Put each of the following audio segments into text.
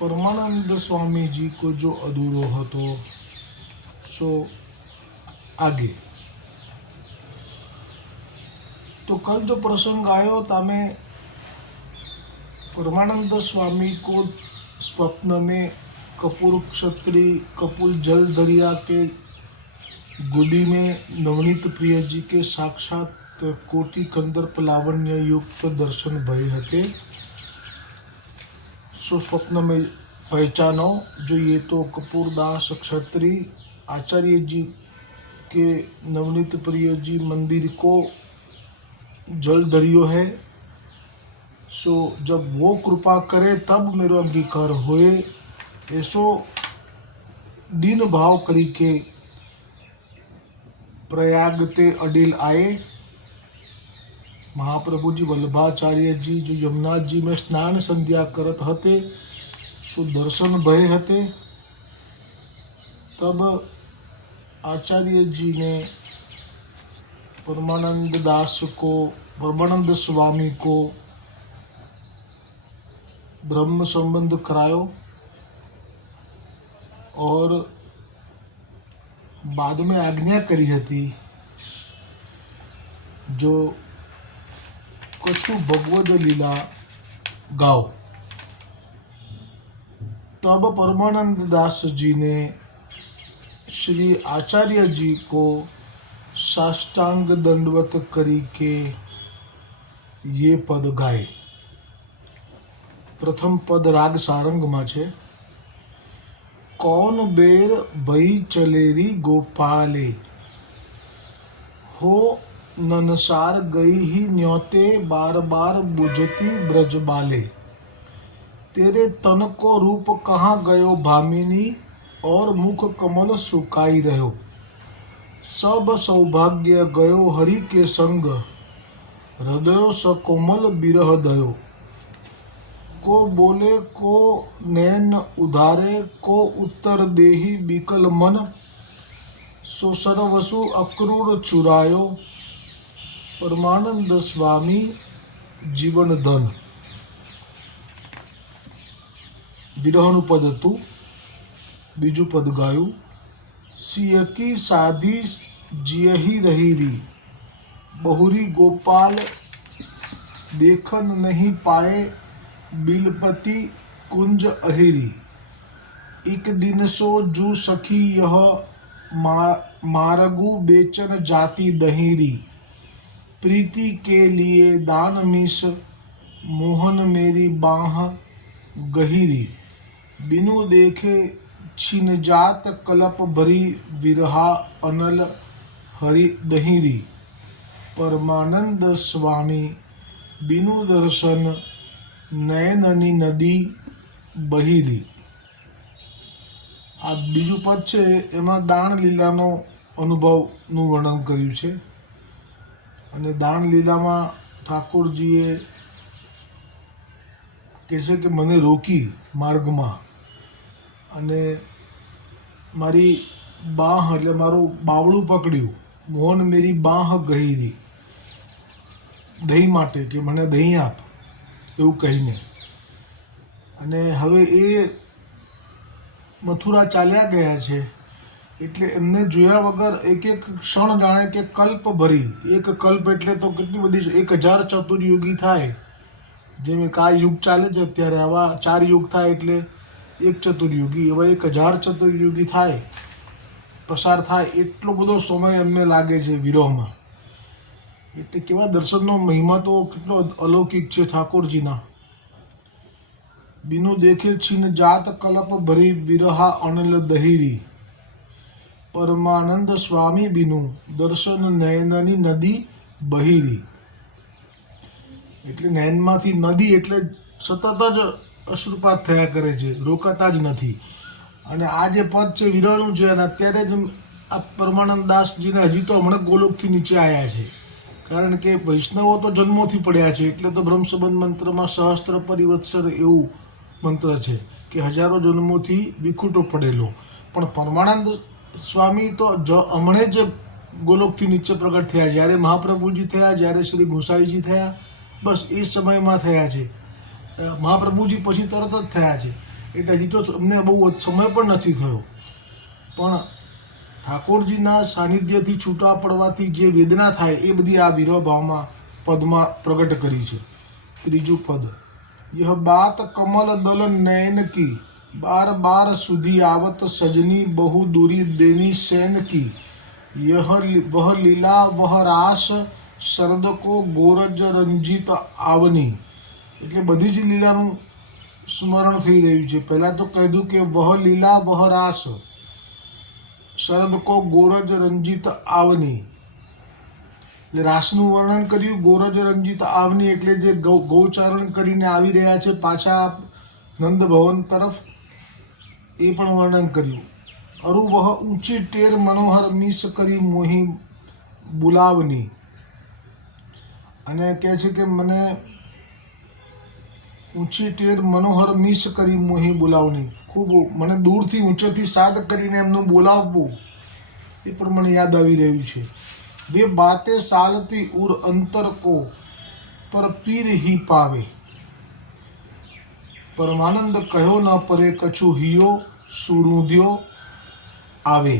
परमानंद स्वामी जी को जो अधूरो હતો सो आगे तो कल जो प्रसंग आयो तामे परमानंद स्वामी को स्वप्न में कपूर क्षत्रिय कपूर जल दरिया के गोदी में नवनीत प्रिय जी के साक्षात कोटि कंदर्प लावण्य युक्त दर्शन भय हते सो स्वप्न में पहचानो जो ये तो कपूरदास क्षत्रिय आचार्य जी के नवनीत प्रिय जी मंदिर को जल दरियो है सो जब वो कृपा करे तब मेरा अंगीकार होए ऐसो दीन भाव करी के प्रयाग ते अडिल आए महाप्रभु जी वल्लभाचार्य जी जो यमुना जी में स्नान संध्या करत हते सो दर्शन भय हते तब आचार्य जी ने परमानंद दास को परमानंद स्वामी को ब्रह्म संबंध करायो और बाद में આજ્ઞા કરી હતી જો કશું ભગવદ લીલા ગાઓ તબ પરમાનંદ दास जी ने श्री आचार्य जी को साष्टांग दंडवत करी के ये पद गाए પ્રથમ પદ રાગ સારંગમાં છે. કોન બેર ભઈ ચલેરી ગોપાલે? હો ननसार गई ही न्योते बार बार बुझती ब्रज बाले। तेरे तन को रूप कहाँ गयो भामिनी, और मुख कमल सुखाई रहो। सब सौभाग्य गयो हरि के संग, हृदय सकोमल बिरह दयो। को बोले, को नैन उधारे, को उत्तर देही बिकल मन, सो सरवसु अक्रूर चुरायो। પરમાનંદ સ્વામી જીવનધન વિરહનું પદ હતું બીજું પદ ગાયું સિયકી સાધી જીયહી રહીરી બહુરી ગોપાલ દેખન નહીં પાએ બિલપતિ કુંજ અહિરી એક દિન સો જુ સખી યહ મારગુ બેચન જાતિ દહીરી प्रीति के लिए दान मिस मोहन मेरी बाह गहीरी बिनु देखे छिन जात कलप भरी विरहा अनल हरि दहीरी परमानंद स्वामी बिनु दर्शन નયનની નદી બહીરી આ બીજું પદ છે એમાં દાણ લીલાનો અનુભવનું વર્ણન કર્યું છે અને દાન લીલામાં ઠાકોરજીએ કહે છે કે મને રોકી માર્ગમાં. અને મારી બાહ એટલે મારું બાવળું પકડ્યું. મોહન મેરી બાહ ગહીરી. દહીં માટે કે મને દહીં આપ, એવું કહીને. અને હવે એ મથુરા ચાલ્યા ગયા છે. એટલે એમને જોયા વગર એક એક ક્ષણ જાણે કે કલ્પ ભરી. એક કલ્પ એટલે તો કેટલી બધી એક હજાર ચતુર્યુગી થાય. જેમ એક આ યુગ ચાલે છે અત્યારે, આવા ચાર યુગ થાય એટલે એક ચતુર્યુગી, એવા એક હજાર ચતુર્યુગી થાય. પસાર થાય એટલો બધો સમય એમને લાગે છે વિરોહમાં. એટલે કેવા દર્શનનો મહિમા તો કેટલો અલૌકિક છે ઠાકોરજીના. બિનુ દેખે છીન જાત કલપ ભરી વિરહા અણલ દહીરી. પરમાનંદ સ્વામી બિનુ દર્શન નયનની નદી બહીરી. એટલે નયનમાંથી નદી એટલે સતત જ અશ્રુપાત થયા કરે છે, રોકાતા જ નથી. અને આ જે પદ છે વિરળનું છે અને અત્યારે જ આ પરમાનંદ દાસજીને હજી તો હમણાં ગોલોકથી નીચે આવ્યા છે. કારણ કે વૈષ્ણવો તો જન્મોથી પડ્યા છે, એટલે તો બ્રહ્મસંબંધ મંત્રમાં સહસ્ત્ર પરિવત્સર એવું મંત્ર છે કે હજારો જન્મોથી વિખૂટો પડેલો. પણ પરમાનંદ સ્વામી, તો જ હમણે જ ગોલોકથી નીચે પ્રગટ થયા, જ્યારે મહાપ્રભુજી થયા, જ્યારે શ્રી ગોસાઈજી થયા, બસ એ સમયમાં થયા છે. મહાપ્રભુજી પછી તરત જ થયા છે. એટલે હજી તો અમને બહુ સમય પણ નથી થયો. પણ ઠાકોરજીના સાનિધ્યથી છૂટા પડવાથી જે વેદના થાય, એ બધી આ વિરોભાવમાં પદમાં પ્રગટ કરી છે. ત્રીજું પદ. યહ બાત કમલ દલન નયન કી. बार बार सुधी आवत सजनी बहु दूरी देनी सैन की यह लि- वह लीला वह रास શરદ કો ગોરજ રંજિત આવની એટલે બધી જ લીલાનું સ્મરણ થઈ રહ્યું છે પહેલાં તો કહ્યું કે વહ લીલા વહ રાસ શરદ કો ગોરજ રંજિત આવની એટલે રાસનું વર્ણન કર્યું ગોરજ રંજિત આવની એટલે જે ગૌ ગૌચારણ કરીને આવી રહ્યા છે પાછા નંદ ભવન તરફ એ પણ વર્ણન કર્યું. અરુવહ ઊંચી ટેર મનોહર મિસ કરી મોહી બુલાવની. અને કહે છે કે મને ઊંચી ટેર મનોહર મિસ કરી મોહી બોલાવણી ખૂબ મને દૂરથી ઊંચેથી સાદ કરીને એમનું બોલાવવું એ પણ મને યાદ આવી રહ્યું છે. બે બાતે સાલતી ઉર અંતર કો પર પીર હી પાવે. પરમાનંદ કહ્યો ન પરે કછુ હિયો સુરુદ્યો આવે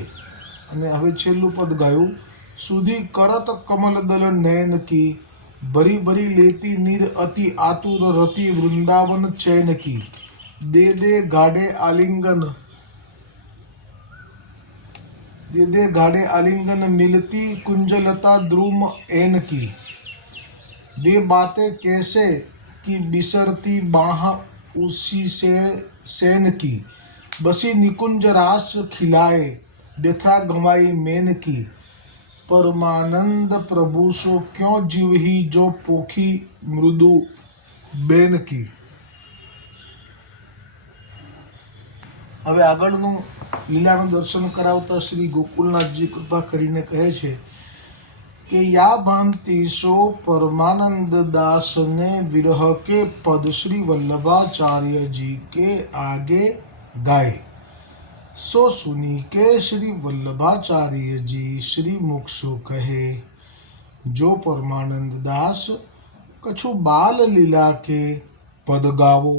અને હવે છેલ્લું પદ ગાયું સુધી કરત કમલ દલ નયન કી ભરી ભરી લેતી નીર અતિ આતુર રતિ વૃંદાવન ચૈન કી દે દે ગાડે આલિંગન दे दे गाड़े आलिंगन मिलती कुंजलता द्रुम एन की वे बातें कैसे कि बिसरती बाह उसी से सैन की बसी निकुंज रास खिलाए व्यथा गंवाई मेन की परमानंद प्रभु सो क्यों जीव ही जो पोखी मृदु बेन की હવે આગળનું લીલાનું દર્શન કરાવતા શ્રી ગોકુલનાથજી કૃપા કરીને કહે છે कि या भांतिशो परमानंद दास ने विरह के पद श्री वल्लभाचार्य जी के आगे गाए। सो सुनी के श्री वल्लभाचार्य जी श्री मुक्षु कहे, जो परमानंद दास कछु बाल लीला के पद गावो,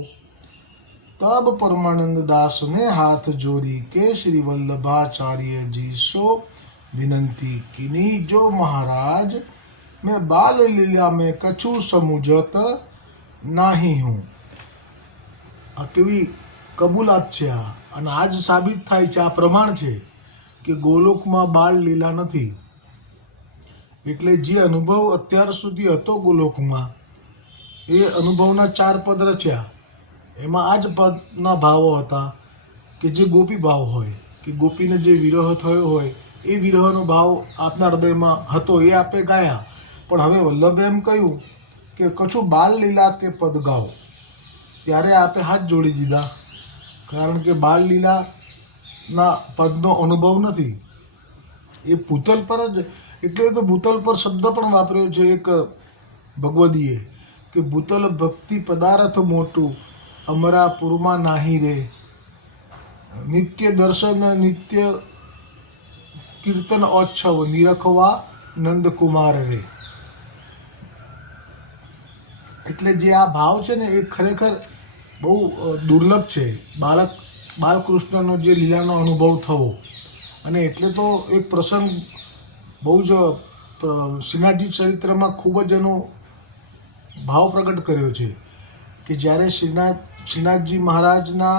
तब परमानंद दास ने हाथ जोड़ी के श्री वल्लभाचार्य जी सो વિનંતી કિની, જો મહારાજ, મેં બાલ લીલા મેં કછું સમુજત નાહી હું. આ કેવી કબૂલાત છે આ? અને આજ સાબિત થાય છે, આ પ્રમાણ છે કે ગોલોકમાં બાળ લીલા નથી. એટલે જે અનુભવ અત્યાર સુધી હતો ગોલોકમાં, એ અનુભવના ચાર પદ રચ્યા. એમાં આ જ પદના ભાવો હતા કે જે ગોપી ભાવ હોય, કે ગોપીને જે વિરહ થયો હોય એ વિરહનો ભાવ આપના હૃદયમાં હતો એ આપે ગાયા. પણ હવે વલ્લભે એમ કહ્યું કે કશું બાલ લીલા કે પદ ગાઓ. ત્યારે આપે હાથ જોડી દીધા. કારણ કે બાલ લીલાના પદનો અનુભવ નથી. એ ભૂતલ પર જ, એટલે તો ભૂતલ પર શબ્દ પણ વાપર્યો છે એક ભગવદીએ કે ભૂતલ ભક્તિ પદાર્થ મોટું, અમરાપુરમાં નાહી રે. નિત્ય દર્શન, નિત્ય કીર્તન ઓચ્છવ નિરખવા નંદકુમાર રે એટલે જે આ ભાવ છે ને એ ખરેખર બહુ દુર્લભ છે. બાળક બાલકૃષ્ણનો જે લીલાનો અનુભવ થવો. અને એટલે તો એક પ્રસંગ બહુ જ શ્રીનાથજી ચરિત્રમાં ખૂબ જ એનો ભાવ પ્રગટ કર્યો છે કે જ્યારે શ્રીનાથ, શ્રીનાથજી મહારાજના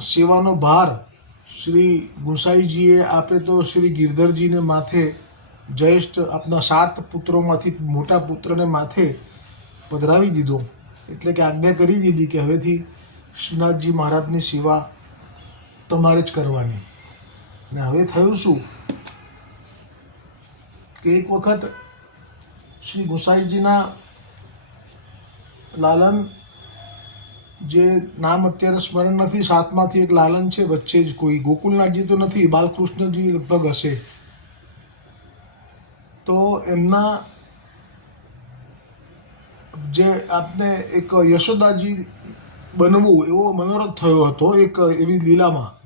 સેવાનો ભાર શ્રી ગોસાઈજીએ આપે તો શ્રી ગિરધરજીને માથે જ્યેષ્ઠ આપના સાત પુત્રોમાંથી મોટા પુત્રને માથે પધરાવી દીધો. એટલે કે આજ્ઞા કરી દીધી કે હવેથી શ્રીનાથજી મહારાજની સેવા તમારે જ કરવાની. ને હવે થયું શું? કે એક વખત શ્રી ગોસાઈજીના લાલન જે નામ અત્યારે સ્મરણ નથી, સાતમાંથી એક લાલન છે, વચ્ચે જ કોઈ. ગોકુલનાથજી તો નથી, બાલકૃષ્ણજી લગભગ હશે. તો એમના જે આપને એક યશોદાજી બનવું, એવો મનોરથ થયો હતો, એક એવી લીલામાં,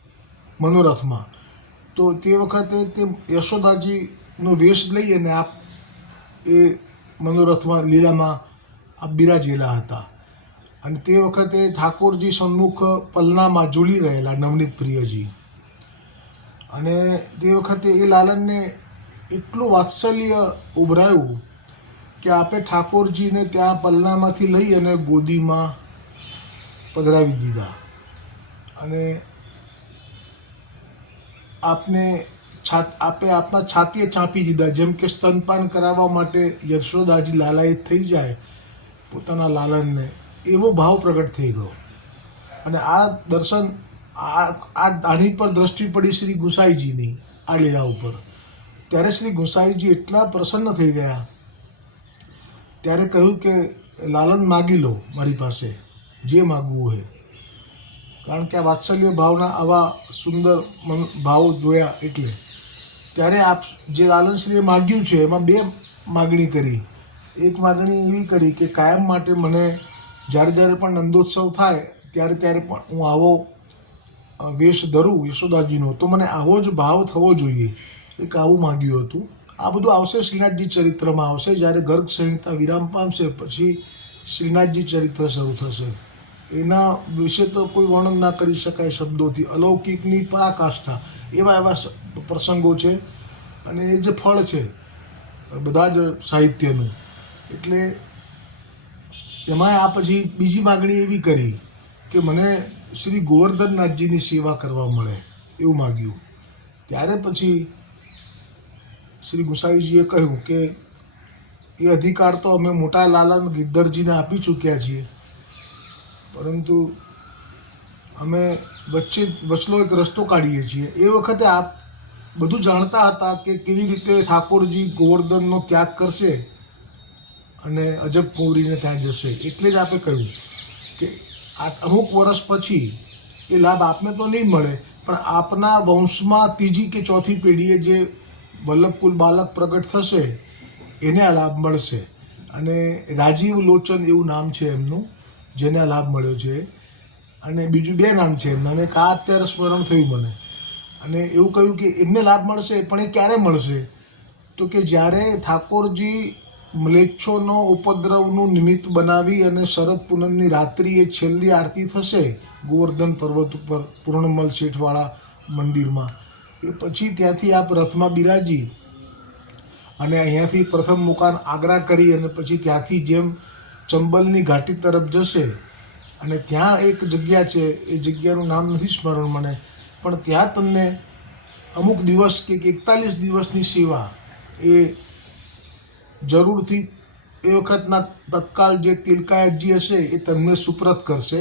મનોરથમાં. તો તે વખતે તે યશોદાજીનો વેશ લઈ અને આપ એ મનોરથમાં, લીલામાં આપ બિરાજેલા હતા. અને તે વખતે ઠાકોરજી સન્મુખ પલનામાં ઝૂલી રહેલા નવનીત પ્રિયજી. અને તે વખતે એ લાલનને એટલું વાત્સલ્ય ઉભરાયું કે આપે ઠાકોરજીને ત્યાં પલનામાંથી લઈ અને ગોદીમાં પધરાવી દીધા. અને આપને છાત આપે આપના છાતીએ ચાંપી દીધા, જેમ કે સ્તનપાન કરાવવા માટે યશોદાજી લાલાયિત થઈ જાય પોતાના લાલનને. એવો ભાવ પ્રગટ થઈ ગયો. અને આ દર્શન, આ આ આની પર દ્રષ્ટિ પડી શ્રી ગુસાઈજીની આ લીલા ઉપર. ત્યારે શ્રી ગુસાઈજી એટલા પ્રસન્ન થઈ ગયા. ત્યારે કહ્યું કે, લાલન માગી લો મારી પાસે, જે માગવું હોય. કારણ કે આ વાત્સલ્ય ભાવના આવા સુંદર ભાવો જોયા એટલે. ત્યારે આપ જે લાલનશ્રીએ માગ્યું છે, એમાં બે માગણી કરી. એક માગણી એવી કરી કે કાયમ માટે મને જ્યારે જ્યારે પણ નંદોત્સવ થાય, ત્યારે ત્યારે પણ હું આવો વેશ ધરું યશોદાજીનો. તો મને આવો જ ભાવ થવો જોઈએ. એક આવું માગ્યું હતું. આ બધું આવશે શ્રીનાથજી ચરિત્રમાં આવશે. જ્યારે ગર્ગ સંહિતા વિરામ પામશે, પછી શ્રીનાથજી ચરિત્ર શરૂ થશે. એના વિશે તો કોઈ વર્ણન ના કરી શકાય શબ્દોથી. અલૌકિકની પરાકાષ્ઠા. એવા એવા પ્રસંગો છે. અને એ જે ફળ છે, બધા જ સાહિત્યનું. એટલે એમાં આ પછી બીજી માગણી એવી કરી કે મને શ્રી ગોવર્ધનનાથજીની સેવા કરવા મળે એવું માગ્યું. ત્યારે પછી શ્રી ગુસાઈજીએ કહ્યું કે એ અધિકાર તો અમે મોટા લાલન ગિરધરજીને આપી ચૂક્યા છીએ, પરંતુ અમે વચ્ચે વચલો એક રસ્તો કાઢીએ છીએ. એ વખતે આપ બધું જાણતા હતા કે કેવી રીતે ઠાકોરજી ગોવર્ધનનો ત્યાગ કરશે. અને અજબ પૌરીને ત્યાં જશે. એટલે જ આપે કહ્યું કે આ અમુક વર્ષ પછી એ લાભ આપને તો નહીં મળે, પણ આપના વંશમાં ત્રીજી કે ચોથી પેઢીએ જે વલ્લભકુલ બાલક પ્રગટ થશે, એને આ લાભ મળશે. અને રાજીવ લોચન એવું નામ છે એમનું, જેને આ લાભ મળ્યો છે. અને બીજું બે નામ છે એમના, અને આ અત્યારે સ્મરણ થયું મને. અને એવું કહ્યું કે એમને લાભ મળશે, પણ એ ક્યારે મળશે? તો કે જ્યારે ઠાકોરજી મ્લેચ્છોનો ઉપદ્રવનું નિમિત્ત બનાવી અને શરદ પૂનમની રાત્રિએ છેલ્લી આરતી થશે ગોવર્ધન પર્વત ઉપર પૂર્ણમલ શેઠવાળા મંદિરમાં. એ પછી ત્યાંથી આપ રથમાં બિરાજી અને અહીંયાથી પ્રથમ મુકાન આગ્રા કરી અને પછી ત્યાંથી જેમ ચંબલની ઘાટી તરફ જશે અને ત્યાં એક જગ્યા છે, એ જગ્યાનું નામ નથી સ્મરણ મને, પણ ત્યાં તમને અમુક દિવસ કે એકતાલીસ દિવસની સેવા એ જરૂરથી એ વખતના તત્કાલ જે તિલકાયતજી હશે એ તમને સુપ્રત કરશે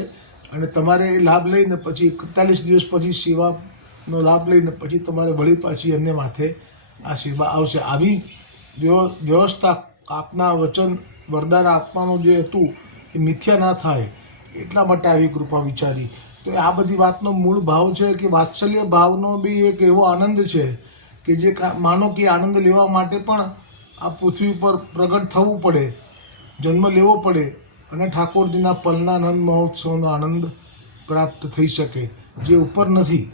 અને તમારે એ લાભ લઈને પછી એકતાલીસ દિવસ પછી સેવાનો લાભ લઈને પછી તમારે વળી પાછી એમને માથે આ સેવા આવશે. આવી વ્યવ- વ્યવસ્થા આપના વચન, વરદાન આપવાનું જે હતું એ મિથ્યા ના થાય એટલા માટે આવી કૃપા વિચારી. તો આ બધી વાતનો મૂળ ભાવ છે કે વાત્સલ્ય ભાવનો બી એક એવો આનંદ છે કે જે માનો કે આનંદ લેવા માટે પણ આ પૃથ્વી પર પ્રગટ થવું પડે, જન્મ લેવો પડે અને ઠાકોરજીના પલનાનંદ મહોત્સવનો આનંદ પ્રાપ્ત થઈ શકે, જે ઉપર નથી.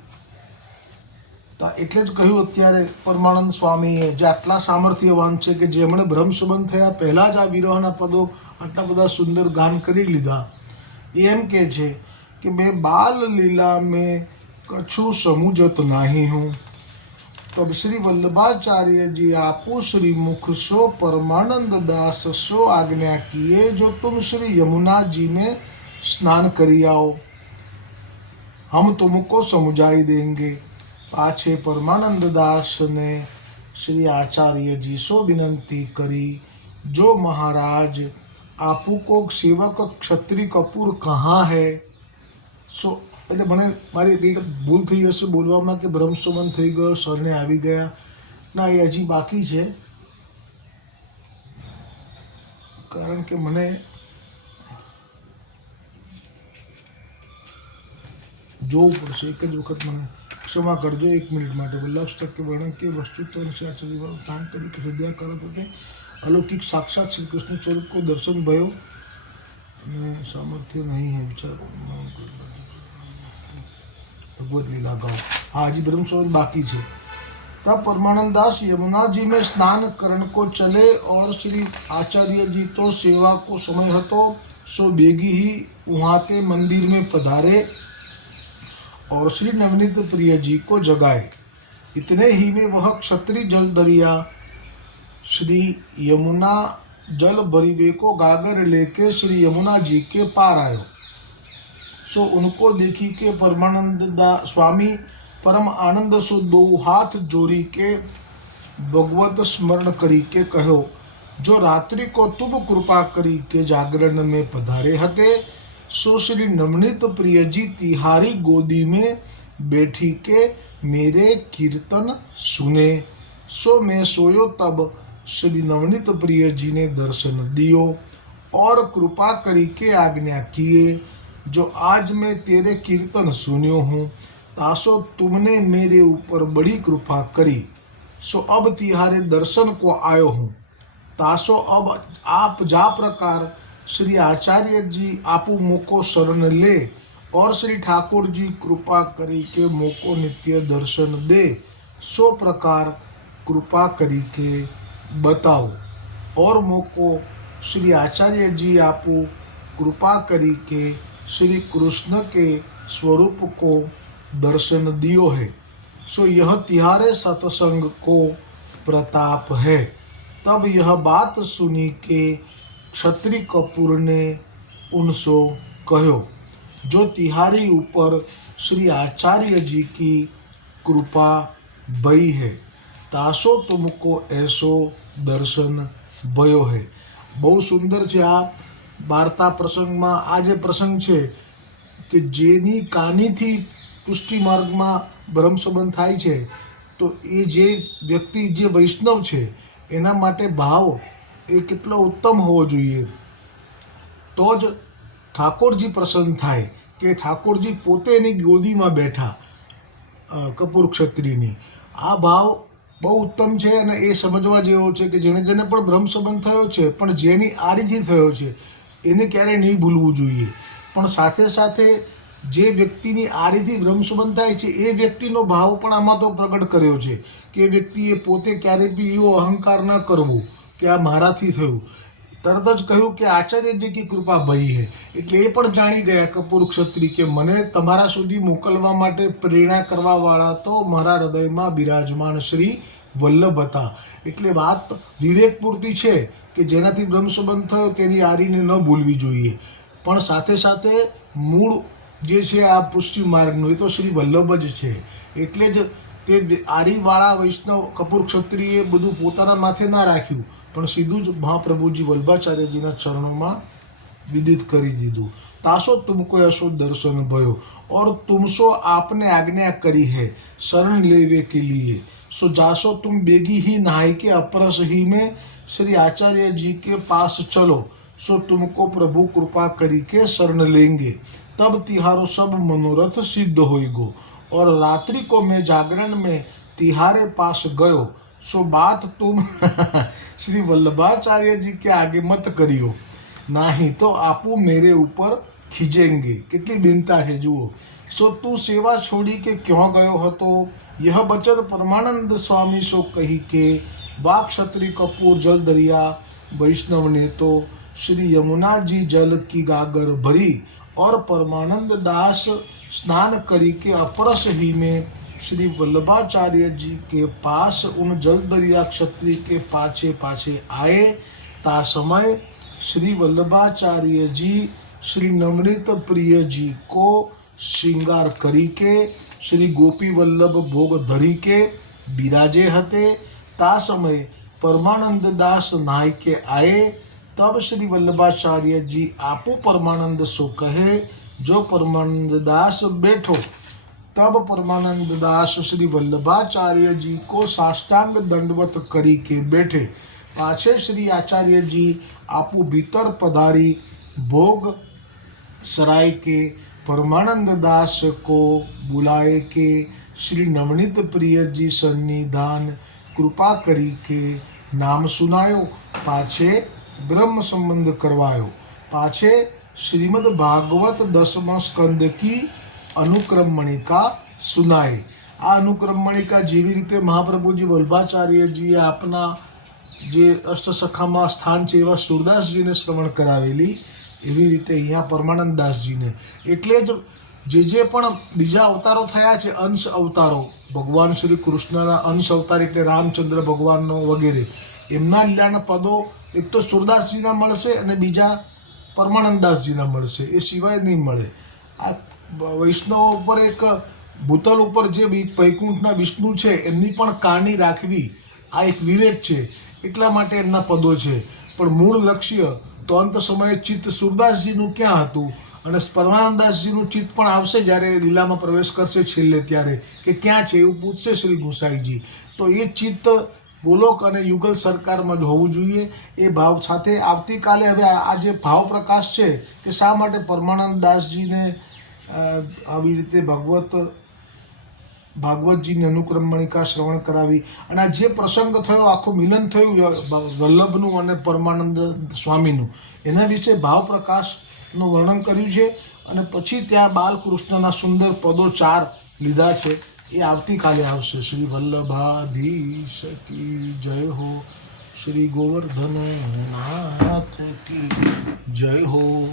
તો એટલે જ કહ્યું અત્યારે પરમાનંદ સ્વામીએ જે આટલા સામર્થ્યવાન છે કે જેમણે બ્રહ્મ સંબંધ થયા, પહેલાં જ આ વિરહના પદો આટલા બધા સુંદર ગાન કરી લીધા. એ એમ કે છે કે, મેં બાલ લીલા મેં કછું સમુજત નહીં હું. तब श्री वल्लभाचार्य जी आपो श्री मुख सो परमानंद दास सो आज्ञा किए जो तुम श्री यमुना जी में स्नान करी आओ हम तुमको समझाई देंगे पाछे परमानंद दास ने श्री आचार्य जी सो विनंती करी जो महाराज आपू को सेवक क्षत्रिय कपूर कहाँ है સો એટલે મને મારી એક ભૂલ થઈ હશે બોલવામાં કે ભ્રમસોમન થઈ ગયો, સરને આવી ગયા. ના, એ હજી બાકી છે. કારણ કે મને જોવું પડશે. એક જ વખત મને ક્ષમા કરજો એક મિનિટ માટે. વલ્લભ સ્ટકે વર્ણન કે વસ્તુત્વ આચાર્ય તાન કરી કે હૃદય કરત હતો અલૌકિક સાક્ષાત શ્રી કૃષ્ણ સ્વરૂપ કો દર્શન ભયો અને સામર્થ્ય નહીં હે, વિચાર भगवत लीला गाओ हाँ जी ब्रह्म संवत बाकी છે तब परमानंद दास यमुना जी में स्नान करण को चले और श्री आचार्य जी तो सेवा को समय હતો सो बेगी ही वहाँ के मंदिर में पधारे और श्री नवनीत प्रिय जी को जगाए इतने ही में वह क्षत्रिय जल दरिया श्री यमुना जल भरीबे को गागर लेके श्री यमुना जी के पार आयो सो उनको देखी के परमानंद स्वामी परम आनंद सो दो हाथ जोड़ी के भगवत स्मरण करी के कहो, जो रात्रि को तुम कृपा करी के जागरण में पधारे हते, सो श्री नवनीत प्रिय जी तिहारी गोदी में बैठी के मेरे कीर्तन सुने। सो मैं सोयो तब श्री नवनीत प्रिय जी ने दर्शन दियो और कृपा करी के आज्ञा किए। जो आज मैं तेरे कीर्तन सुनियो हूँ, तासो तुमने मेरे ऊपर बड़ी कृपा करी। सो अब तिहारे दर्शन को आयो हूँ। तासो अब आप जा प्रकार श्री आचार्य जी आपू मोको शरण ले और श्री ठाकुर जी कृपा करी के मोको नित्य दर्शन दे। सो प्रकार कृपा करी के बताओ। और मोको श्री आचार्य जी आपू कृपा करी के श्री कृष्ण के स्वरूप को दर्शन दियो है, सो यह तिहारे सत्संग को प्रताप है। तब यह बात सुनी के क्षत्रि कपूर ने उनसो कहो, जो तिहारी ऊपर श्री आचार्य जी की कृपा बई है ताशो तुमको ऐसो दर्शन भयो है। बहुत सुंदर से आप વાર્તા પ્રસંગમાં આ જે પ્રસંગ છે, કે જેની કાનીથી પુષ્ટિ માર્ગમાં બ્રહ્મસંબંધ થાય છે, તો એ જે વ્યક્તિ, જે વૈષ્ણવ છે, એના માટે ભાવ એ કેટલો ઉત્તમ હોવો જોઈએ? તો જ ઠાકોરજી પ્રસન્ન થાય, કે ઠાકોરજી પોતે એની ગોદીમાં બેઠા કપૂર ક્ષત્રિયની. આ ભાવ બહુ ઉત્તમ છે અને એ સમજવા જેવો છે કે જેને જેને પણ સંબંધ થયો છે, પણ જેની આરીથી થયો છે એને ક્યારેય નહીં ભૂલવું જોઈએ. પણ સાથે સાથે જે વ્યક્તિની આરીથી ભ્રમસુબંધ સંબંધ થાય છે, એ વ્યક્તિનો ભાવ પણ આમાં તો પ્રગટ કર્યો છે કે વ્યક્તિએ પોતે ક્યારેય બી એવો અહંકાર ન કરવો કે આ મારાથી થયું. તરત જ કહ્યું કે આચાર્યજી કી કૃપા ભઈ હે. એટલે એ પણ જાણી ગયા કપૂર ક્ષત્રિય કે મને તમારા સુધી મોકલવા માટે પ્રેરણા કરવાવાળા તો મારા હૃદયમાં બિરાજમાન શ્રી વલ્લભ હતા એટલે વાત વિવેક પૂરતી છે કે જેનાથી બ્રહ્મસંબંધ થયો તેની આરીને ન ભૂલવી જોઈએ. પણ સાથે સાથે મૂળ જે છે આ પુષ્ટિ માર્ગનું એ તો શ્રી વલ્લભ જ છે. એટલે જ તે આરીવાળા વૈષ્ણવ કપૂર ક્ષત્રિયે બધું પોતાના માથે ના રાખ્યું. પણ સીધું જ મહાપ્રભુજી વલ્ભાચાર્યજીના ચરણોમાં વિદિત કરી દીધું. તાસો તુમકો એસો દર્શન ભયો. ઓર તુમસો આપને આજ્ઞા કરી હે. શરણ લેવે કે લીએ. सो जासो तुम बेगी ही नहाई के अपरस ही में श्री आचार्य जी के पास चलो, सो तुमको प्रभु कृपा करी के शरण लेंगे। तब तिहारो सब मनोरथ सिद्ध होइगो, और रात्रि को मैं जागरण में तिहारे पास गयो, सो बात तुम श्री वल्लभाचार्य जी के आगे मत करियो। नहीं तो आपू मेरे ऊपर ખીજેંગે કેટલી દિનતા છે જુઓ સો તું સેવા છોડી કે ક્યાં ગયો હતો यह बचन परमानंद स्वामी सो कही के वा क्षत्रि कपूर जल दरिया वैष्णव ने तो श्री यमुना जी जल की गागर भरी और परमानंद दास स्नान करी के अपरस ही में श्री वल्लभाचार्य जी के पास उन जल दरिया क्षत्रिय के पाछे पाछे आए ता समय श्री वल्लभाचार्य जी श्री नमृत प्रिय जी को श्रृंगार करी के श्री गोपी वल्लभ भोग धरी के बिराजे हते, ता समय परमानंद दास नाय के आए, तब श्री वल्लभाचार्य जी आपो परमानंद सो कहे, जो परमानंद दास बैठो। तब परमानंद दास श्री वल्लभाचार्य जी को साष्टांग दंडवत करी के बैठे। पाछे श्री आचार्य जी आपू भीतर पधारी, भोग सराय के परमानंद दास को बुलाए के श्री नवनीत प्रिय जी सन्निधान કૃપા કરી કે નામ સુનાયો પાછે બ્રહ્મ સંબંધ કરવાયો પાછે શ્રીમદ ભાગવત દસમ સ્કંદ કી અનુક્રમણિકા સુનાય આ અનુક્રમણિકા જેવી રીતે મહાપ્રભુજી વલ્ભાચાર્યજીએ આપના જે અષ્ટસખામાં સ્થાન છે એવા સુરદાસજીને શ્રવણ કરાવેલી એવી રીતે અહીંયા પરમાનંદદાસજીને એટલે જ જે જે પણ બીજા અવતારો થયા છે, અંશ અવતારો, ભગવાન શ્રી કૃષ્ણના અંશ અવતાર એટલે રામચંદ્ર ભગવાનનો વગેરે, એમના લીલાના પદો એક તો સુરદાસજીના મળશે અને બીજા પરમાનંદદાસજીના મળશે. એ સિવાય નહીં મળે. આ વૈષ્ણવ ઉપર એક ભૂતલ ઉપર જે વૈકુંઠના વિષ્ણુ છે, એમની પણ કાણી રાખવી આ એક વિવેક છે. એટલા માટે એમના પદો છે. પણ મૂળ લક્ષ્ય તો અંત સમયે ચિત્ત સુરદાસજીનું ક્યાં હતું? અને પરમાનંદાસજીનું ચિત્ત પણ આવશે જ્યારે લીલામાં પ્રવેશ કરશે છેલ્લે ત્યારે. કે ક્યાં છે એવું પૂછશે શ્રી ગુસાઈજી. તો એ ચિત્ત ગોલોક અને યુગલ સરકારમાં જ હોવું જોઈએ. એ ભાવ સાથે આવતીકાલે હવે આ જે ભાવ પ્રકાશ છે, કે શા માટે પરમાનંદ દાસજીને આવી રીતે ભગવત ભાગવતજીની અનુક્રમણિકા શ્રવણ કરાવી અને આ જે પ્રસંગ થયો, આખું મિલન થયું વલ્લભનું અને પરમાનંદ સ્વામીનું. એના વિશે ભાવ પ્રકાશનું વર્ણન કર્યું છે અને પછી ત્યાં બાલકૃષ્ણના સુંદર પદો ચાર લીધા છે. એ આવતીકાલે આવશે. શ્રી વલ્લભાધીશ કી જય હો. શ્રી ગોવર્ધન નાથ કી જય હો.